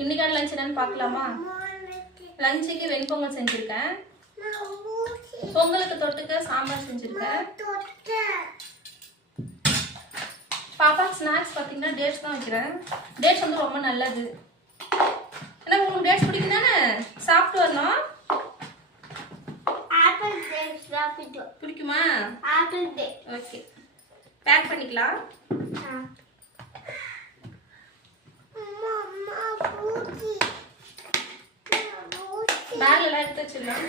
இன்னைக்கான லஞ்ச் என்னன்னு பார்க்கலாமா? லஞ்சுக்கு வெண்பொங்கல் செஞ்சுருக்கேன். பொங்கலுக்கு தொட்டுக்க சாம்பார் செஞ்சுருக்கேன். பாப்பாக்கு ஸ்நாக்ஸ் பார்த்தீங்கன்னா டேட்ஸ் தான் வைக்கிறேன். டேட்ஸ் வந்து ரொம்ப நல்லது. ஏன்னா உங்களுக்கு டேட்ஸ் பிடிக்கும் தானே? சாப்பிட்டு வரணும். ஆப்பிள் டேட்ஸ் பிடிக்குமா? Apple date. ஓகே, பேக் பண்ணிக்கலாம். பேக்ல எல்லாம் எடுத்து வச்சிடலாம்.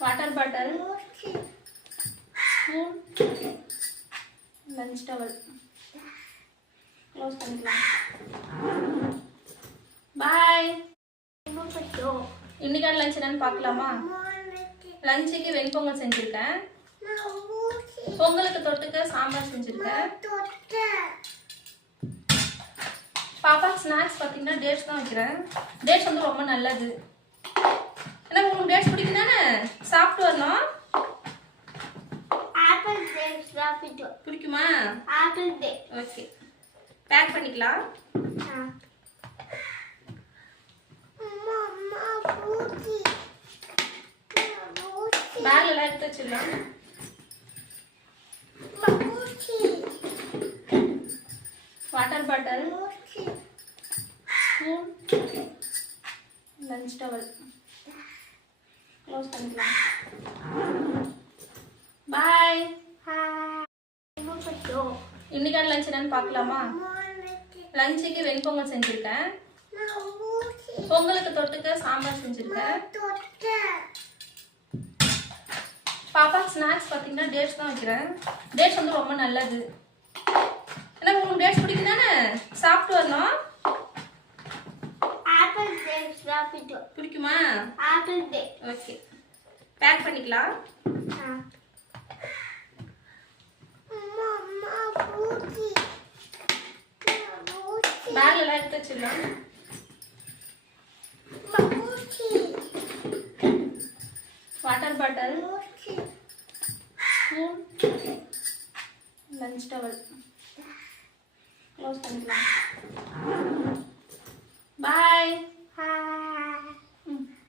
Water bottle, spoon, lunch towel close பண்ணிக்கலாம். பாய். இன்னைக்கான லஞ்ச் என்னன்னு பார்க்கலாமா? லஞ்சுக்கு வெண்பொங்கல் செஞ்சுருக்கேன். பொங்கலுக்கு தொட்டுக்க சாம்பார் செஞ்சுருக்கேன். பாப்பாக்கு ஸ்நாக்ஸ் பார்த்தீங்கன்னா டேட்ஸ் தான் வைக்கிறேன். டேட்ஸ் வந்து ரொம்ப நல்லது. ஏன்னா உங்களுக்கு டேட்ஸ் பிடிக்கும் தானே? சாப்பிட்டு வரணும். ஆப்பிள் டேட்ஸ் பிடிக்குமா? Apple date. ஓகே, பேக் பண்ணிக்கலாம். பேக்ல எல்லாம் எடுத்து வச்சிடலாம். Water bottle, spoon, lunch towel close பண்ணிக்கலாம். பாய். இன்னைக்கான லஞ்ச் என்னன்னு பார்க்கலாமா? லஞ்சுக்கு வெண்பொங்கல் செஞ்சுருக்கேன். பொங்கலுக்கு தொட்டுக்க சாம்பார் செஞ்சுருக்கேன். பாப்பாக்கு ஸ்நாக்ஸ் பார்த்தீங்கன்னா டேட்ஸ் தான் வைக்கிறேன். டேட்ஸ் வந்து ரொம்ப நல்லது. ஏன்னா உங்களுக்கு டேட்ஸ் பிடிக்கும் தானே? சாப்பிட்டு வரணும். ஆப்பிள் டேட்ஸ் பிடிக்குமா? Apple date. ஓகே, பேக் பண்ணிக்கலாம். பேக்ல எல்லாம் எடுத்து வச்சிடலாம். Water bottle, spoon, lunch towel close பண்ணிக்கலாம். பாய்.